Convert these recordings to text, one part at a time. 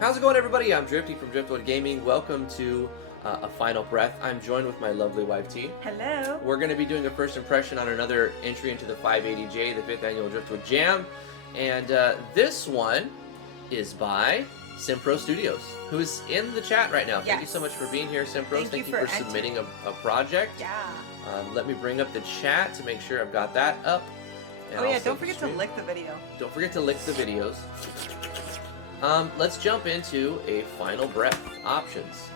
How's it going, everybody? I'm Drifty from Driftwood Gaming. Welcome to A Final Breath. I'm joined with my lovely wife, T. Hello. We're going to be doing a first impression on another entry into the 580J, the 5th Annual Driftwood Jam. And this one is by SimProseStudio, who is in the chat right now. Yes. Thank you so much for being here, SimPros. Thank you for submitting a project. Yeah. Let me bring up the chat to make sure I've got that up. And oh yeah, don't forget to lick the video. Don't forget to lick the videos. Let's jump into a final breath options.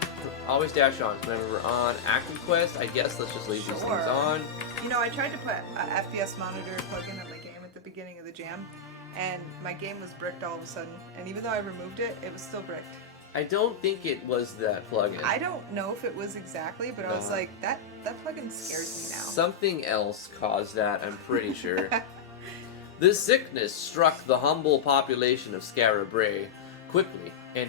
Always dash on. Whenever we're on active quest, I guess let's just leave these things on. You know, I tried to put a FPS monitor plug-in at my game at the beginning of the jam, and my game was bricked all of a sudden. And even though I removed it, it was still bricked. I don't think it was that plugin. I don't know if it was exactly, but I was like, that plugin scares me now. Something else caused that, I'm pretty sure. This sickness struck the humble population of Scarabray quickly and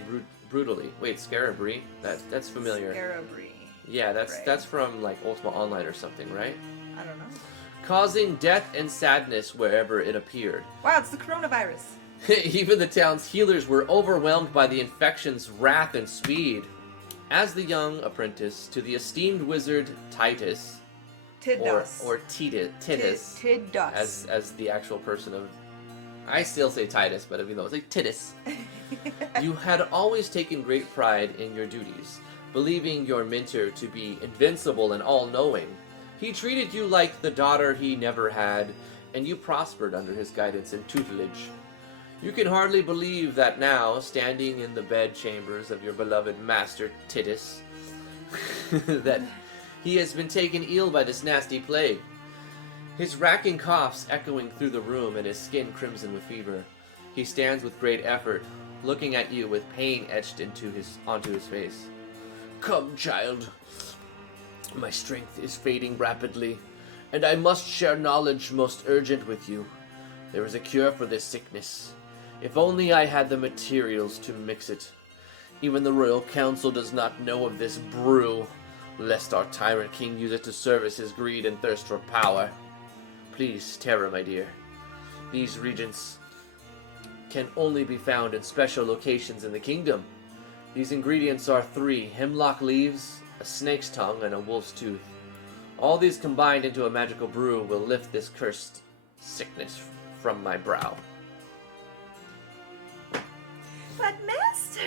brutally. Wait, Scarabray? That's familiar. Scarabray. Yeah, that's from like Ultima Online or something, right? I don't know. Causing death and sadness wherever it appeared. Wow, it's the coronavirus. Even the town's healers were overwhelmed by the infection's wrath and speed. As the young apprentice to the esteemed wizard Titus, Tidus. or Titus, Tidus. as the actual person of, I still say Titus, but even though it's like Titus, you had always taken great pride in your duties, believing your mentor to be invincible and all-knowing. He treated you like the daughter he never had, and you prospered under his guidance and tutelage. You can hardly believe that now, standing in the bedchambers of your beloved master Titus, that he has been taken ill by this nasty plague. His racking coughs echoing through the room and his skin crimson with fever. He stands with great effort, looking at you with pain etched onto his face. Come, child. My strength is fading rapidly, and I must share knowledge most urgent with you. There is a cure for this sickness. If only I had the materials to mix it. Even the royal council does not know of this brew, lest our tyrant king use it to service his greed and thirst for power. Please, Terra, my dear. These reagents can only be found in special locations in the kingdom. These ingredients are 3 hemlock leaves, a snake's tongue, and a wolf's tooth. All these combined into a magical brew will lift this cursed sickness from my brow. But master,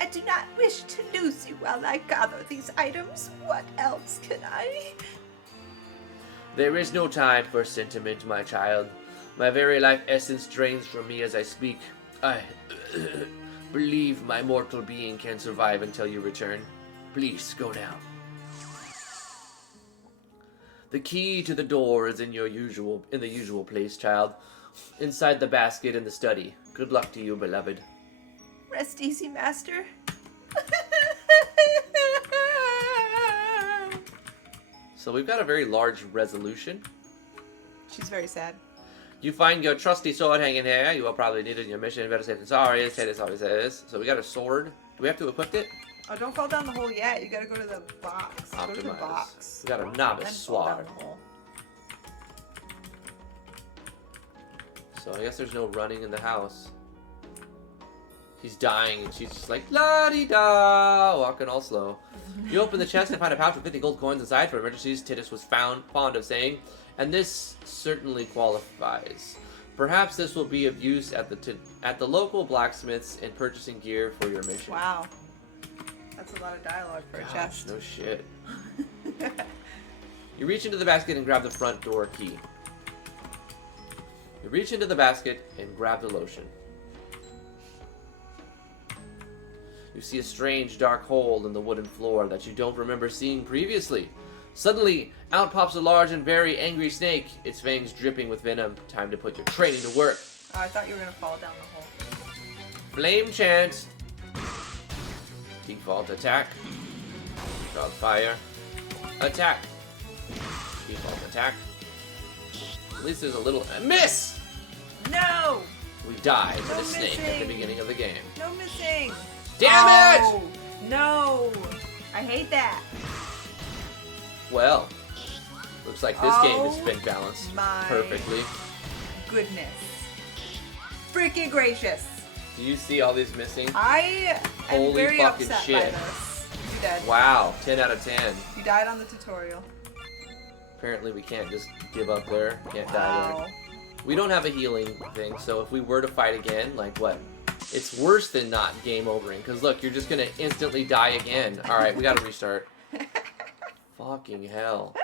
I do not wish to lose you while I gather these items. What else can I? There is no time for sentiment, my child. My very life essence drains from me as I speak. I believe my mortal being can survive until you return. Please, go now. The key to the door is in the usual place, child. Inside the basket in the study. Good luck to you, beloved. Rest easy, master. So we've got a very large resolution. She's very sad. You find your trusty sword hanging here. You will probably need it in your mission. Better safe than sorry, as Titus always says. So we got a sword. Do we have to equip it? Oh, don't fall down the hole yet. You gotta go to the box. Optimize. Go to the box. We got a novice Then fall down sword. the hole. So I guess there's no running in the house. He's dying, and she's just like, la-di-da, walking all slow. You open the chest and find a pouch with 50 gold coins inside for emergencies, Titus was fond of saying, and this certainly qualifies. Perhaps this will be of use at the local blacksmiths in purchasing gear for your mission. Wow. That's a lot of dialogue for a chest. No shit. You reach into the basket and grab the front door key. You reach into the basket and grab the lotion. You see a strange dark hole in the wooden floor that you don't remember seeing previously. Suddenly, out pops a large and very angry snake, its fangs dripping with venom. Time to put your training to work. Oh, I thought you were gonna fall down the hole. Flame chant. Default attack. Default fire. Attack. Default attack. At least there's a little... Miss! No! We died to No the snake at the missing. beginning of the game. No missing! Damn it! Oh, no! I hate that. Well, looks like this game has Oh been balanced my perfectly. Goodness. Freaking gracious. Do you see all these missing? I am Holy very fucking upset shit. by this. You dead. Wow, 10 out of 10. You died on the tutorial. Apparently we can't just give up there. Can't die Wow. there. We don't have a healing thing, so if we were to fight again, like what? It's worse than not game overing, because look, you're just gonna instantly die again. Alright, we gotta restart. Fucking hell.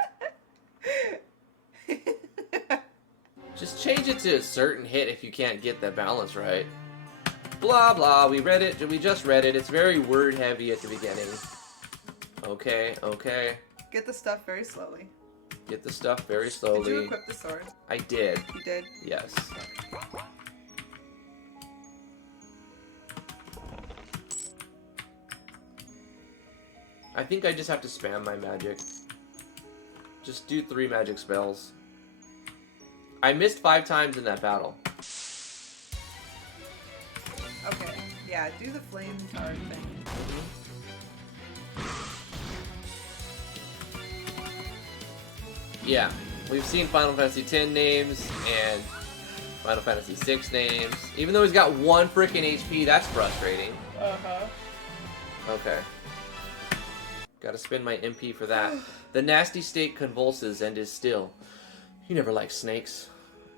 Just change it to a certain hit if you can't get the balance right. Blah blah, we read it, we just read it. It's very word heavy at the beginning. Okay, okay. Get the stuff very slowly. Get the stuff very slowly. Did you equip the sword? I did. You did? Yes. I think I just have to spam my magic. Just do 3 magic spells. I missed 5 times in that battle. Okay. Yeah, do the flame tard thing. Yeah, we've seen Final Fantasy X names and Final Fantasy VI names. Even though he's got 1 freaking HP, that's frustrating. Uh-huh. Okay. Gotta spend my MP for that. The nasty state convulses and is still. You never liked snakes.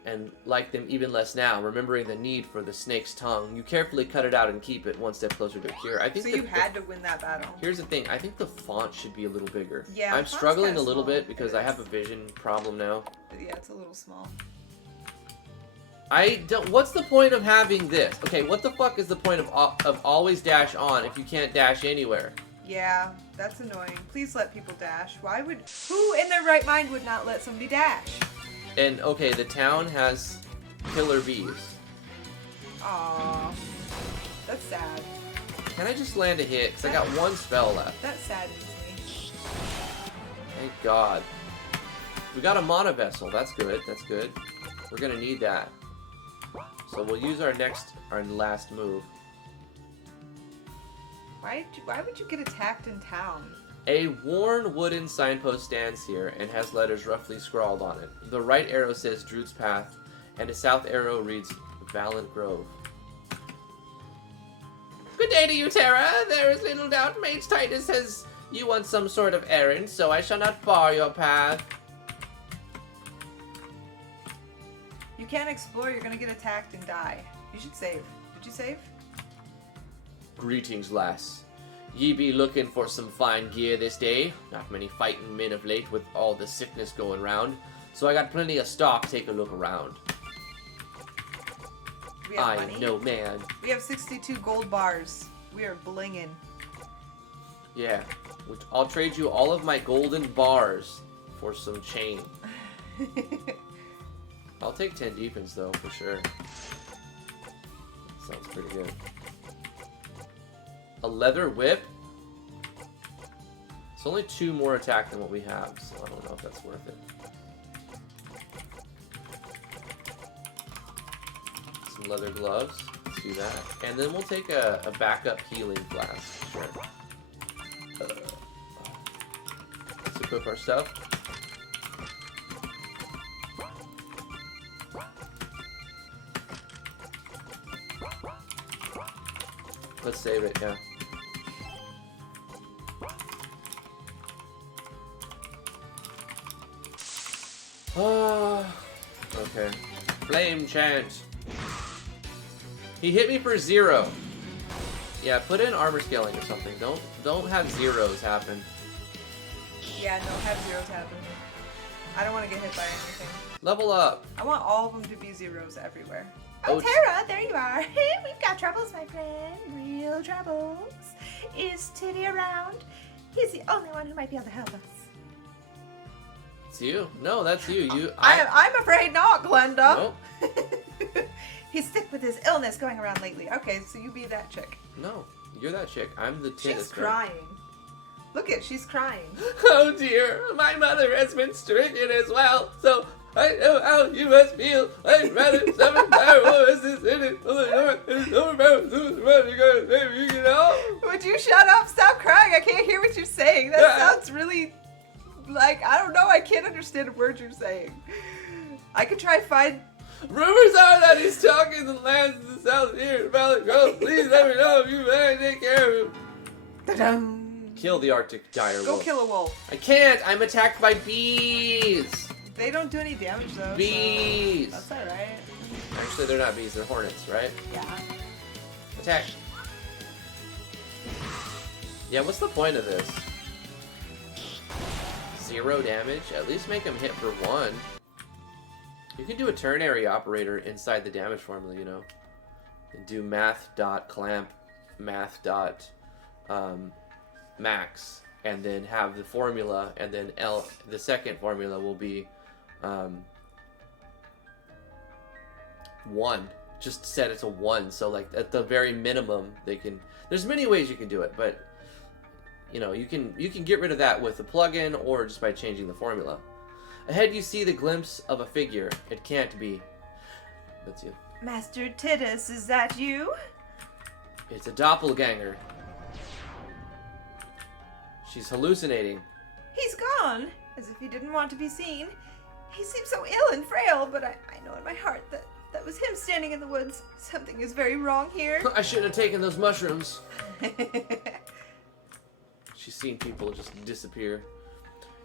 And like them even less now, remembering the need for the snake's tongue. You carefully cut it out and keep it one step closer to a cure. I think So you had to win that battle. Here's the thing, I think the font should be a little bigger. Yeah, I'm font's struggling a kinda little small. bit because It I have a is. vision problem now. Yeah, it's a little small. I don't. What's the point of having this? Okay, what the fuck is the point of always dash on if you can't dash anywhere? Yeah, that's annoying. Please let people dash. Why would... Who in their right mind would not let somebody dash? And okay, the town has killer bees. Aww. That's sad. Can I just land a hit? Because I got 1 spell left. That saddens me. Thank God. We got a mana vessel. That's good. That's good. We're gonna need that. So we'll use our last move. Why would you get attacked in town? A worn wooden signpost stands here and has letters roughly scrawled on it. The right arrow says Druid's Path, and the south arrow reads Valiant Grove. Good day to you, Terra. There is little doubt Mage Titus says you want some sort of errand, so I shall not bar your path. You can't explore, you're gonna get attacked and die. You should save. Did you save? Greetings, lass. Ye be looking for some fine gear this day. Not many fighting men of late with all the sickness going round, so I got plenty of stock. Take a look around. We have I money? know, man. We have 62 gold bars. We are blinging. Yeah, I'll trade you all of my golden bars for some chain. I'll take 10 defense though, for sure. Sounds pretty good. A leather whip? It's only 2 more attack than what we have, so I don't know if that's worth it. Some leather gloves. Let's do that. And then we'll take a backup healing flask. Sure. Let's equip our stuff. Let's save it, yeah. Okay. Flame chant. He hit me for 0. Yeah, put in armor scaling or something. Don't have zeros happen. Yeah, no, have zeros happen. I don't want to get hit by anything. Level up. I want all of them to be zeros everywhere. Oh, Oh, Tara, there you are. We've got troubles, my friend. Real troubles. Is Titty around? He's the only one who might be able to help us. It's you. No, that's you. I'm afraid not, Glenda. Nope. He's sick with his illness going around lately. Okay, so you be that chick. No, you're that chick. I'm the She's tennis guy. crying. Look at, she's crying. Oh dear, my mother has been stricken as well, so I know how you must feel. I'd rather summon firewalls in it for the north and overpower you know? Would you shut up? Stop crying. I can't hear what you're saying. That Yeah. sounds really, like, I don't know. I can't understand a word you're saying. I could try to find... Rumors are that he's talking the lands of the south, here, valley, go. Please let me know if you better take care of him. Ta-dum. Kill the Arctic dire Go wolf. kill a wolf. I can't. I'm attacked by bees. They don't do any damage though. Bees. So that's alright. Actually, they're not bees. They're hornets, right? Yeah. Attack. Yeah, what's the point of this? 0 damage? At least make them hit for 1. You can do a ternary operator inside the damage formula, you know. And do math.clamp, math.max, and then have the formula, and then the second formula will be 1. Just set it to 1, so like at the very minimum they can. There's many ways you can do it, but you know you can get rid of that with a plugin or just by changing the formula. Ahead you see the glimpse of a figure. It can't be. That's you. Master Titus, is that you? It's a doppelganger. She's hallucinating. He's gone, as if he didn't want to be seen. He seems so ill and frail, but I know in my heart that was him standing in the woods. Something is very wrong here. I shouldn't have taken those mushrooms. She's seen people just disappear.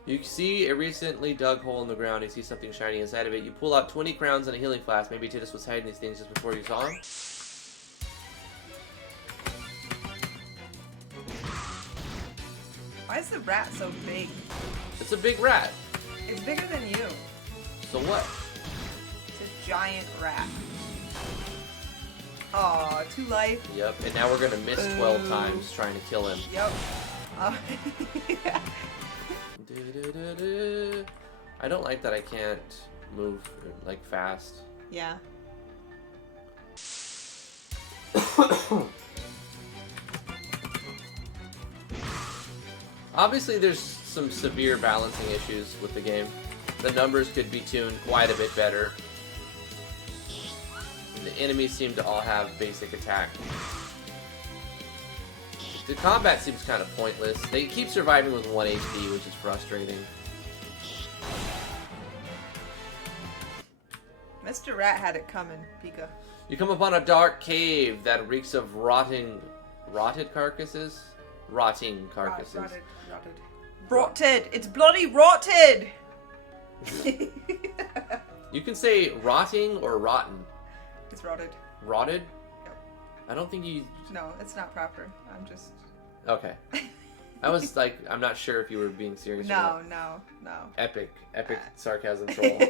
You see a recently dug hole in the ground. You see something shiny inside of it. You pull out 20 crowns and a healing flask. Maybe Titus was hiding these things just before you saw him. Why is the rat so big? It's a big rat. It's bigger than you. So what? It's a giant rat. Aw, 2 life. Yep, and now we're gonna miss 12 times trying to kill him. Yep. Yeah. I don't like that I can't move like fast. Yeah. Obviously there's some severe balancing issues with the game. The numbers could be tuned quite a bit better. The enemies seem to all have basic attack. The combat seems kind of pointless. They keep surviving with 1 HP, which is frustrating. Mr. Rat had it coming, Pika. You come upon a dark cave that reeks of rotted carcasses? Rotting carcasses. Rotted. Rotted! It's bloody rotted! You can say rotting or rotten. It's rotted. Rotted? Yep. I don't think you... No, it's not proper. I'm just... Okay. I was like, I'm not sure if you were being serious or not. No. Epic sarcasm troll.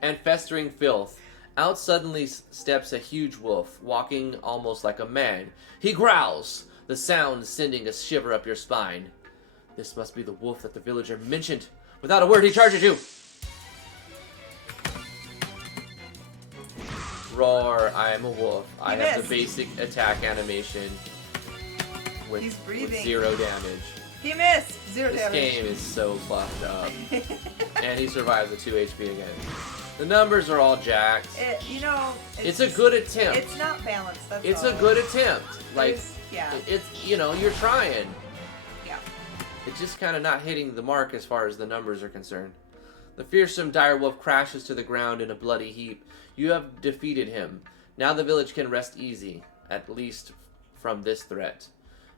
And festering filth. Out suddenly steps a huge wolf, walking almost like a man. He growls, the sound sending a shiver up your spine. This must be the wolf that the villager mentioned. Without a word, he charges you. Roar, I am a wolf. I have the basic attack animation with, He's breathing. with 0 damage. He missed! 0 This damage. game is so fucked up. And he survives with 2 HP again. The numbers are all jacked. It's a good attempt. It's not balanced, that's It's all. a good attempt. Like, yeah. it's, you know, you're trying. Yeah. It's just kind of not hitting the mark as far as the numbers are concerned. The fearsome direwolf crashes to the ground in a bloody heap. You have defeated him. Now the village can rest easy, at least from this threat.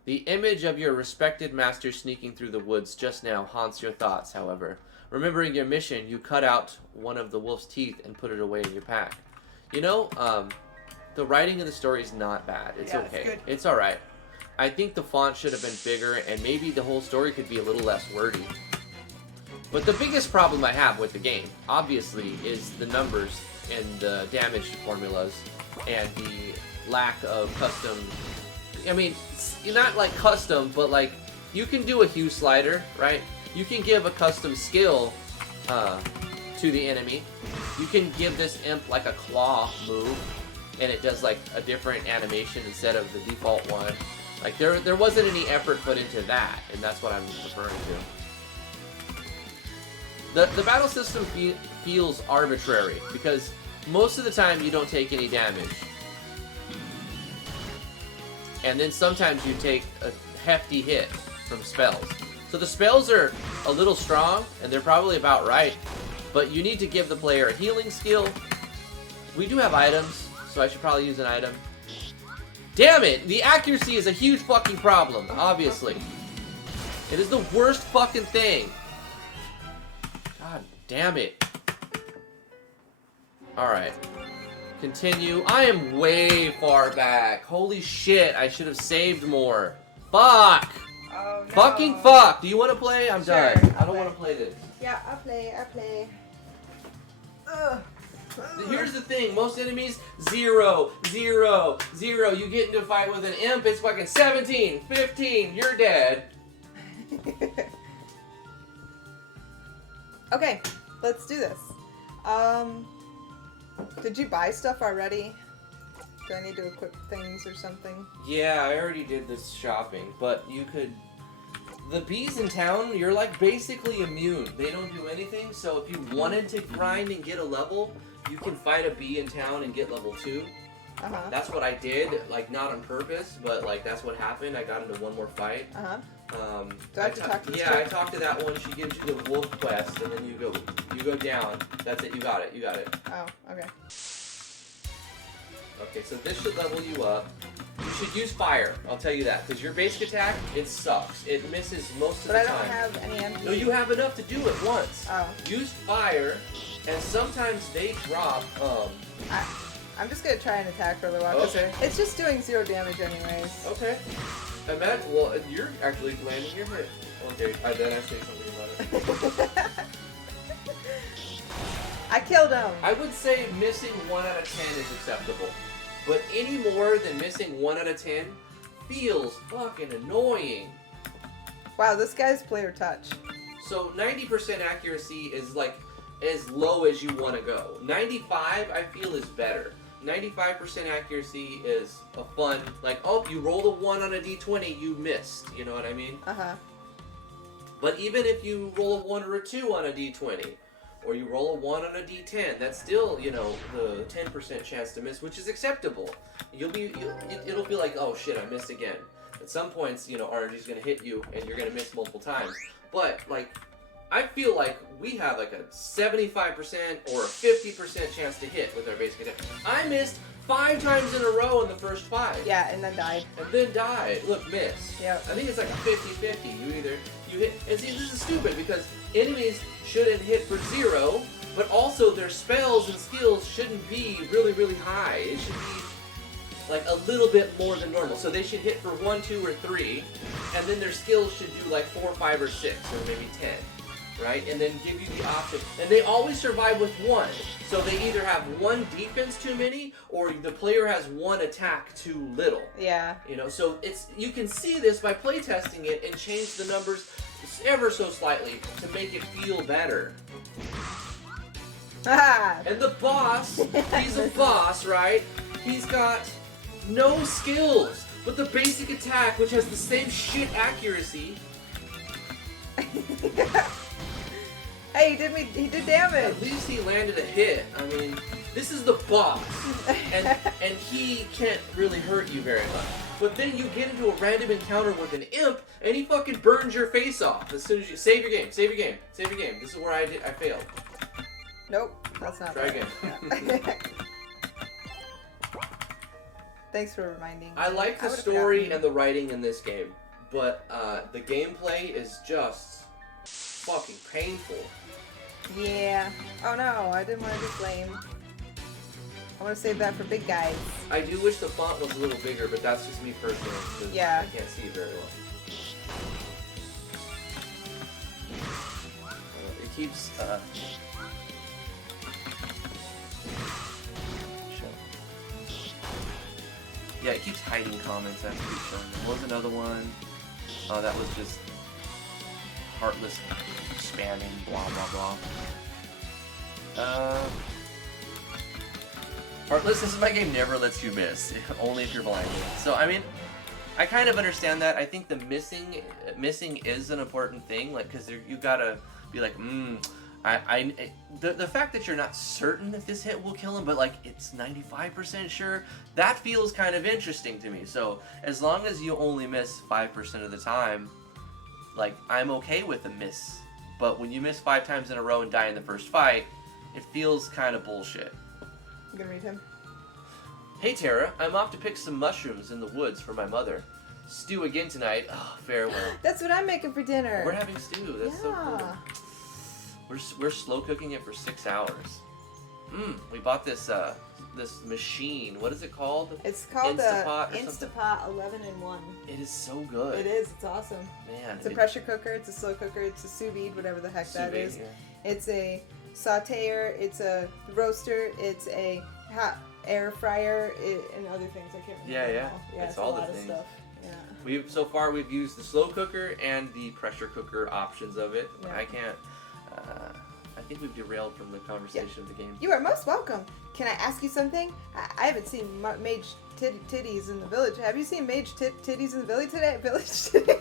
The image of your respected master sneaking through the woods just now haunts your thoughts, however. Remembering your mission, you cut out one of the wolf's teeth and put it away in your pack. You know, the writing of the story is not bad. It's okay. It's good. It's alright. I think the font should have been bigger, and maybe the whole story could be a little less wordy. But the biggest problem I have with the game, obviously, is the numbers and the damage formulas and the lack of custom... I mean, not like custom, but like, you can do a hue slider, right? You can give a custom skill to the enemy. You can give this imp like a claw move, and it does like a different animation instead of the default one. Like, there wasn't any effort put into that, and that's what I'm referring to. The battle system feels arbitrary, because most of the time you don't take any damage. And then sometimes you take a hefty hit from spells. So the spells are a little strong, and they're probably about right, but you need to give the player a healing skill. We do have items, so I should probably use an item. Damn it! The accuracy is a huge fucking problem, obviously. It is the worst fucking thing. God damn it. Alright. Continue. I am way far back. Holy shit, I should have saved more. Fuck! Oh, no. Fucking fuck! Do you want to play? I'm Sure, done. I I'll don't play. want to play this. Yeah, I play. Ugh. Here's the thing, most enemies, 0, 0, 0. You get into a fight with an imp, it's fucking 17, 15, you're dead. Okay, let's do this. Did you buy stuff already? Do I need to equip things or something? Yeah, I already did this shopping, but you could... The bees in town, you're like basically immune. They don't do anything, so if you wanted to grind and get a level, you can fight a bee in town and get level 2. Uh-huh. That's what I did, like not on purpose, but like that's what happened. I got into one more fight. Uh-huh. Do I have to talk to this Yeah, I chick? talked to that one. She gives you the wolf quest, and then you go down. That's it. You got it. Oh, okay. Okay, so this should level you up. You should use fire. I'll tell you that, because your basic attack, it sucks. It misses most of But the I time. don't have any MP. No, you have enough to do it once. Oh. Use fire, and sometimes they drop. I'm just gonna try and attack for a little while. 'Cause Okay. It's just doing 0 damage anyways. Okay. Imagine. Well, you're actually landing your hit. Okay. Then I say something about it. I killed him. I would say missing 1 out of 10 is acceptable, but any more than missing 1 out of 10 feels fucking annoying. Wow, this guy's player touch. So 90% accuracy is like as low as you want to go. 95 I feel is better. 95% accuracy is a fun, like, oh, you rolled a 1 on a d20, you missed. You know what I mean? Uh-huh. But even if you roll a 1 or a 2 on a d20, or you roll a 1 on a d10, that's still, you know, the 10% chance to miss, which is acceptable. It'll be like, oh shit, I missed again. At some points, you know, RNG's gonna hit you, and you're gonna miss multiple times. But, like, I feel like we have like a 75% or a 50% chance to hit with our basic attack. I missed 5 times in a row in the first 5. Yeah, and then died. And then died. Look, missed. Yep. I think it's like a 50-50. You hit, and see, this is stupid because enemies shouldn't hit for 0, but also their spells and skills shouldn't be really, really high. It should be like a little bit more than normal. So they should hit for 1, 2, or 3, and then their skills should do like 4, 5, or 6, or maybe 10. Right? And then give you the option. And they always survive with 1. So they either have 1 defense too many, or the player has 1 attack too little. Yeah. You know, so it's, you can see this by playtesting it and change the numbers ever so slightly to make it feel better. Ah! And the boss, he's a boss, right? He's got no skills, but the basic attack, which has the same shit accuracy. Hey, he did damage. At least he landed a hit. I mean, this is the boss, and he can't really hurt you very much. But then you get into a random encounter with an imp, and he fucking burns your face off as soon as you save your game. Save your game. Save your game. This is where I failed. Nope, that's not Try right. again. Yeah. Thanks for reminding me. I like the would've story forgotten. and the writing in this game, but the gameplay is just fucking painful. Yeah. Oh no, I didn't want to do flame. I want to save that for big guys. I do wish the font was a little bigger, but that's just me personally, because Yeah. I can't see it very well. It keeps, yeah, it keeps hiding comments after keep showing them. What was another one? Oh, that was just heartless spamming, blah, blah, blah. Heartless, this is my game, never lets you miss, only if you're blinded. So, I mean, I kind of understand that. I think the missing is an important thing, like, because you gotta be like, the fact that you're not certain if this hit will kill him, but like it's 95% sure, that feels kind of interesting to me. So as long as you only miss 5% of the time, like I'm okay with a miss. But when you miss 5 times in a row and die in the first fight, it feels kind of bullshit. You gonna read him? Hey Tara, I'm off to pick some mushrooms in the woods for my mother. Stew again tonight. Oh, farewell. That's what I'm making for dinner. We're having stew. That's so cool. We're slow cooking it for 6 hours. We bought this this machine. What is it called? It's called Instapot the Instapot 11-in-1. It is so good. It is. It's awesome. Man. It's a pressure cooker. It's a slow cooker. It's a sous vide, whatever the heck that is. Yeah. It's a sauteer. It's a roaster. It's a hot air fryer and other things. I can't remember. Yeah. It's a all lot the of things. stuff. Yeah. We've used the slow cooker and the pressure cooker options of it. Yeah. I think we've derailed from the conversation of the game. You are most welcome. Can I ask you something? I haven't seen mage titties in the village. Have you seen mage titties in the village today?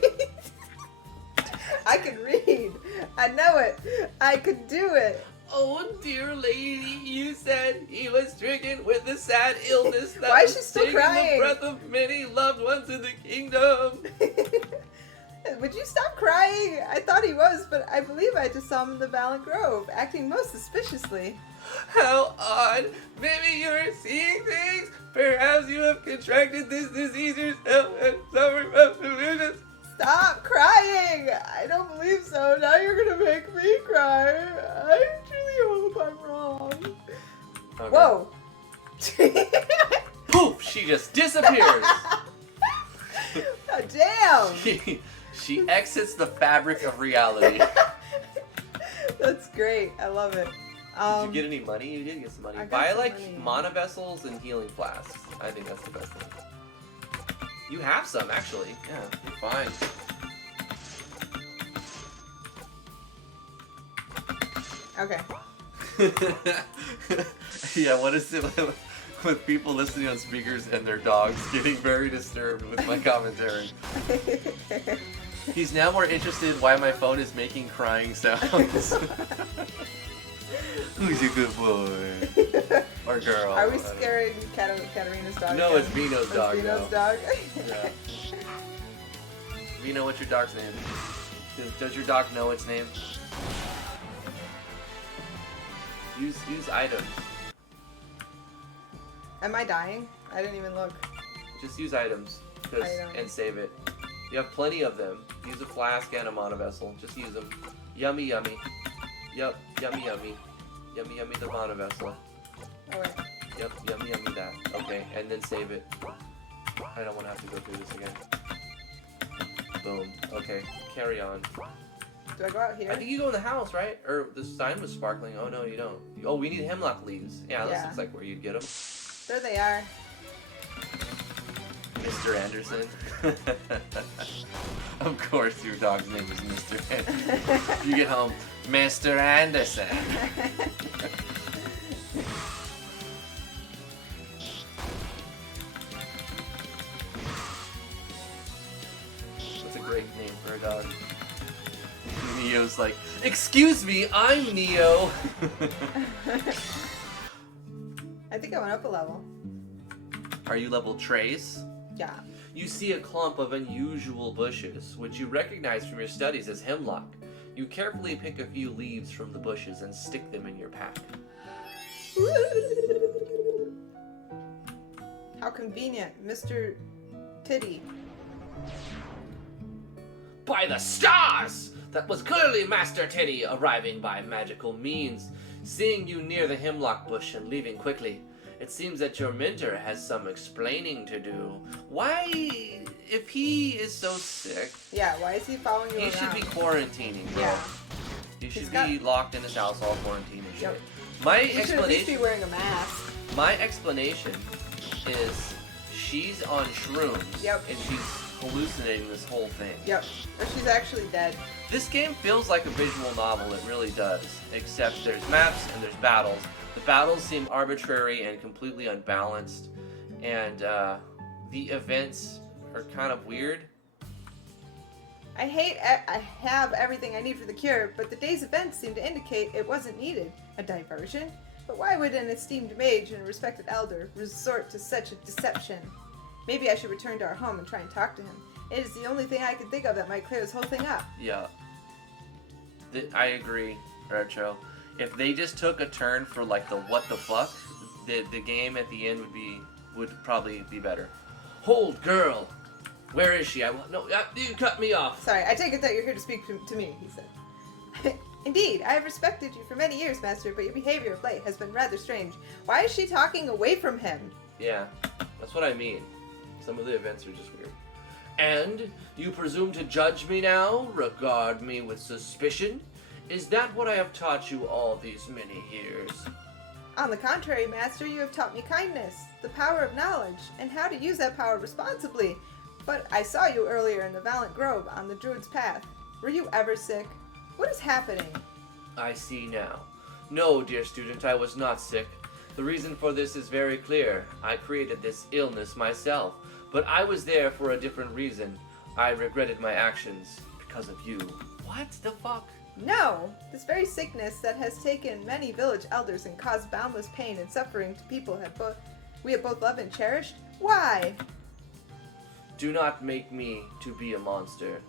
I can read. I know it. I could do it. Oh, dear lady, you said he was stricken with a sad illness that Why is was she still taking crying? the breath of many loved ones in the kingdom. Would you stop crying? I thought he was, but I believe I just saw him in the Valiant Grove, acting most suspiciously. How odd. Maybe you're seeing things. Perhaps you have contracted this disease yourself and suffer from delusions. Stop crying! I don't believe so. Now you're gonna make me cry. I truly hope I'm wrong. Okay. Whoa! Poof! She just disappears. Oh, damn! She exits the fabric of reality. That's great. I love it. Did you get any money? You did get some money. I got Buy some like money. mana vessels and healing flasks. I think that's the best thing. You have some actually. Yeah, you're fine. Okay. Yeah, what is it with people listening on speakers and their dogs getting very disturbed with my commentary? He's now more interested why my phone is making crying sounds. Who's a good boy? Or girl? Are we scaring Katarina's dog? No, again? it's Vino's dog. Vino's no. dog? Yeah. Vino, what's your dog's name? Does your dog know its name? Use items. Am I dying? I didn't even look. Just use items Items. and save it. You have plenty of them. Use a flask and a mana vessel. Just use them. Yummy, yummy. Yup, yummy, yummy. Yummy, yummy, the mana vessel. Alright. Yep, yummy, yummy that. Okay, and then save it. I don't want to have to go through this again. Boom. Okay, carry on. Do I go out here? I think you go in the house, right? Or the sign was sparkling. Oh, no, you don't. Oh, we need hemlock leaves. Yeah, this Yeah. looks like where you'd get them. There they are. Mr. Anderson. Of course your dog's name is Mr. Anderson. You get home, Mr. Anderson. That's a great name for a dog. Neo's like, excuse me, I'm Neo. I think I went up a level. Are you level Trace? Yeah. You see a clump of unusual bushes, which you recognize from your studies as hemlock. You carefully pick a few leaves from the bushes and stick them in your pack. How convenient, Mr. Titty. By the stars! That was clearly Master Teddy arriving by magical means, seeing you near the hemlock bush and leaving quickly. It seems that your mentor has some explaining to do. Why, if he is so sick, Yeah, why is he following you he around? should be quarantining, bro. Yeah. He should got- be locked in his house all quarantined and shit. Yep. My He should at least be explanation, wearing a mask. my explanation is she's on shrooms Yep. and she's hallucinating this whole thing. Yep. Or she's actually dead. This game feels like a visual novel, it really does. Except there's maps and there's battles. The battles seem arbitrary and completely unbalanced, and the events are kind of weird. I have everything I need for the cure, but the day's events seem to indicate it wasn't needed. A diversion? But why would an esteemed mage and a respected elder resort to such a deception? Maybe I should return to our home and try and talk to him. It is the only thing I can think of that might clear this whole thing up. Yeah. I agree, Retro. If they just took a turn for like the what the fuck, the game at the end would be would probably be better. Hold, girl! Where is she? No, you cut me off. Sorry, I take it that you're here to speak to me, he said. Indeed, I have respected you for many years, Master, but your behavior of late has been rather strange. Why is she talking away from him? Yeah, that's what I mean. Some of the events are just weird. And you presume to judge me now? Regard me with suspicion? Is that what I have taught you all these many years? On the contrary, Master, you have taught me kindness, the power of knowledge, and how to use that power responsibly. But I saw you earlier in the Valiant Grove on the Druid's Path. Were you ever sick? What is happening? I see now. No, dear student, I was not sick. The reason for this is very clear. I created this illness myself, but I was there for a different reason. I regretted my actions because of you. What the fuck? No! This very sickness that has taken many village elders and caused boundless pain and suffering to people we have both loved and cherished? Why? Do not make me to be a monster.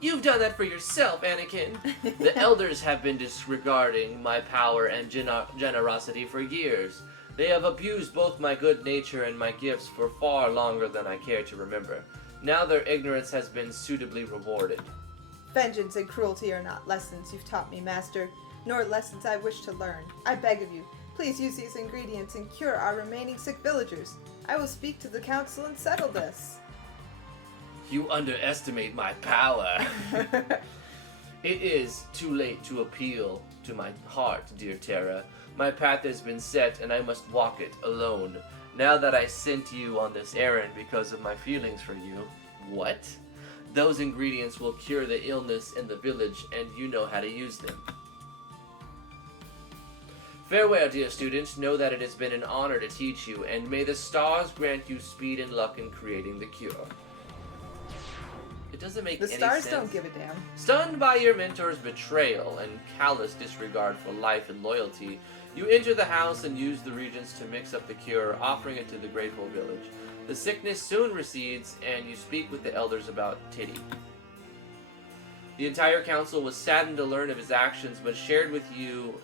You've done that for yourself, Anakin. The elders have been disregarding my power and generosity for years. They have abused both my good nature and my gifts for far longer than I care to remember. Now their ignorance has been suitably rewarded. Vengeance and cruelty are not lessons you've taught me, Master, nor lessons I wish to learn. I beg of you, please use these ingredients and cure our remaining sick villagers. I will speak to the council and settle this. You underestimate my power. It is too late to appeal to my heart, dear Terra. My path has been set and I must walk it alone. Now that I sent you on this errand because of my feelings for you. What? Those ingredients will cure the illness in the village and you know how to use them. Farewell, dear students. Know that it has been an honor to teach you, and may the stars grant you speed and luck in creating the cure. It doesn't make any sense. The stars don't give a damn. Stunned by your mentor's betrayal and callous disregard for life and loyalty, you enter the house and use the reagents to mix up the cure, offering it to the grateful village. The sickness soon recedes, and you speak with the elders about Titty. The entire council was saddened to learn of his actions, but shared with you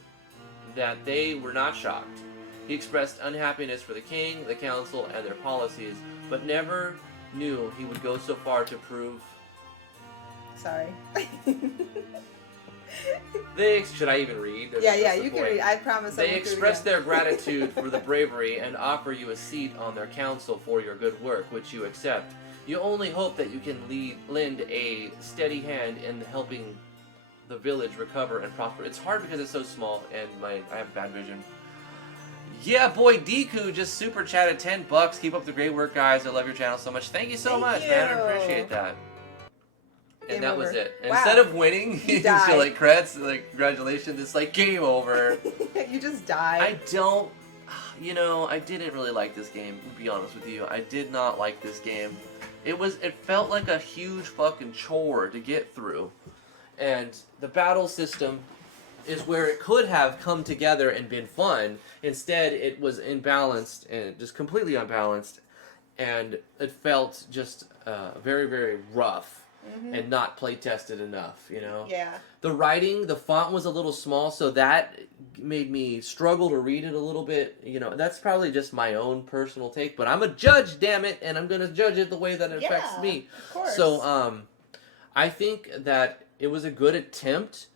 that they were not shocked. He expressed unhappiness for the king, the council, and their policies, but never knew he would go so far to prove... Sorry. Should I even read? Yeah, you can read. I promise I They won't do it express again. their gratitude for the bravery and offer you a seat on their council for your good work, which you accept. You only hope that you can lend a steady hand in helping the village recover and prosper. It's hard because it's so small and I have bad vision. Yeah, boy, Deku just super chatted $10. Keep up the great work, guys. I love your channel so much. Thank you so much, man. I appreciate that. And Game that over. was it. And Wow. instead of winning, You so died. like creds, like congratulations. It's like game over. You just died. I don't, I didn't really like this game. To be honest with you, I did not like this game. It felt like a huge fucking chore to get through, and the battle system is where it could have come together and been fun. Instead, it was imbalanced and just completely unbalanced, and it felt just very, very rough. And not play tested enough, Yeah. The writing, the font was a little small, so that made me struggle to read it a little bit. That's probably just my own personal take, but I'm a judge, damn it, and I'm gonna judge it the way that it affects me. Of course. So, I think that it was a good attempt,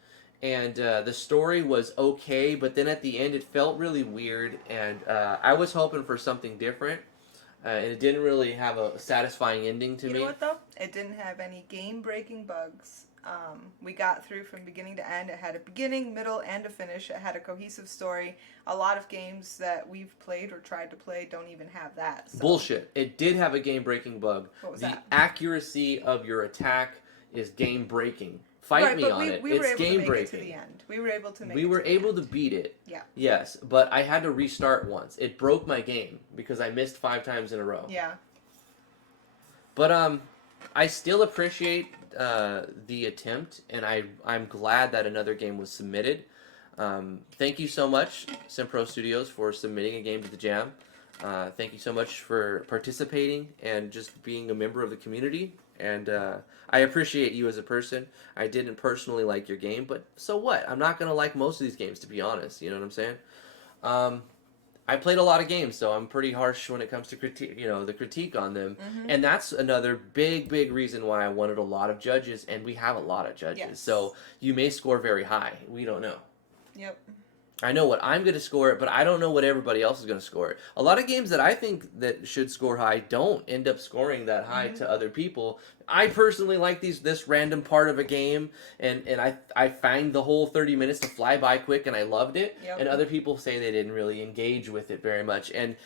and the story was okay, but then at the end it felt really weird, and I was hoping for something different. And it didn't really have a satisfying ending to me. You know what though? It didn't have any game-breaking bugs. We got through from beginning to end. It had a beginning, middle, and a finish. It had a cohesive story. A lot of games that we've played or tried to play don't even have that. So. Bullshit. It did have a game-breaking bug. What was the that? accuracy of your attack is game-breaking. Fight right, me but on it. We were It's able to make it to game-breaking. the end. We were able to make We it were to the able end. to beat it. Yeah. Yes, but I had to restart once. It broke my game because I missed 5 times in a row. Yeah. But I still appreciate the attempt, and I'm glad that another game was submitted. Thank you so much, SimProStudios, for submitting a game to the Jam. Thank you so much for participating and just being a member of the community. And I appreciate you as a person. I didn't personally like your game, but so what? I'm not going to like most of these games, to be honest. You know what I'm saying? I played a lot of games, so I'm pretty harsh when it comes to the critique on them. And that's another big reason why I wanted a lot of judges, and we have a lot of judges. Yes. So you may score very high. We don't know. Yep. I know what I'm going to score it, but I don't know what everybody else is going to score it. A lot of games that I think that should score high don't end up scoring that high to other people. I personally like this random part of a game, and I find the whole 30 minutes to fly by quick, and I loved it. Yep. And other people say they didn't really engage with it very much. And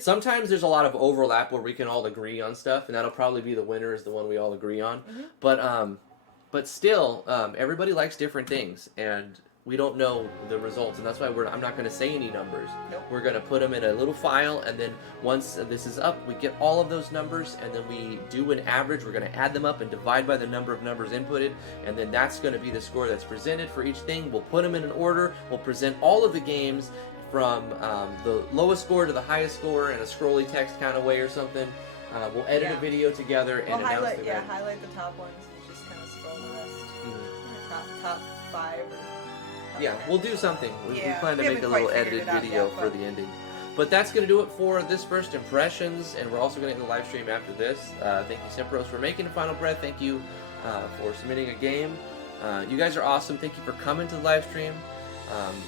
sometimes there's a lot of overlap where we can all agree on stuff, and that'll probably be the winner is the one we all agree on. But still, everybody likes different things, and we don't know the results, and that's why I'm not going to say any numbers. Nope. We're going to put them in a little file, and then once this is up, we get all of those numbers, and then we do an average. We're going to add them up and divide by the number of numbers inputted, and then that's going to be the score that's presented for each thing. We'll put them in an order. We'll present all of the games from the lowest score to the highest score in a scrolly text kind of way or something. We'll edit a video together and announce highlight, the grand. highlight the top ones and just kind of scroll the rest. Top 5. Yeah, we'll do something. We plan to we make a haven't little quite figured edited it out video yet, for the ending. But that's going to do it for this first impressions, and we're also going to end the live stream after this. Thank you, SimPros, for making a final breath. Thank you for submitting a game. You guys are awesome. Thank you for coming to the live stream.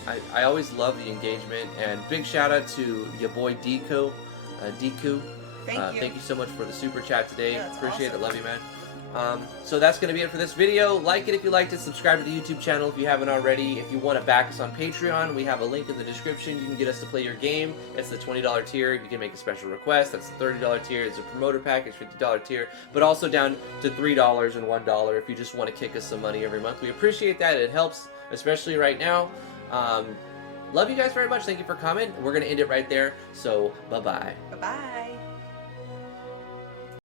I always love the engagement, and big shout out to your boy Deku. Thank you. Thank you so much for the super chat today. Yeah, that's Appreciate awesome. it. Love you, man. So that's going to be it for this video. Like it if you liked it. Subscribe to the YouTube channel if you haven't already. If you want to back us on Patreon, we have a link in the description. You can get us to play your game. It's the $20 tier. You can make a special request. That's the $30 tier. It's a promoter package, $50 tier. But also down to $3 and $1 if you just want to kick us some money every month. We appreciate that. It helps, especially right now. Love you guys very much. Thank you for coming. We're going to end it right there. So, bye-bye. Bye-bye.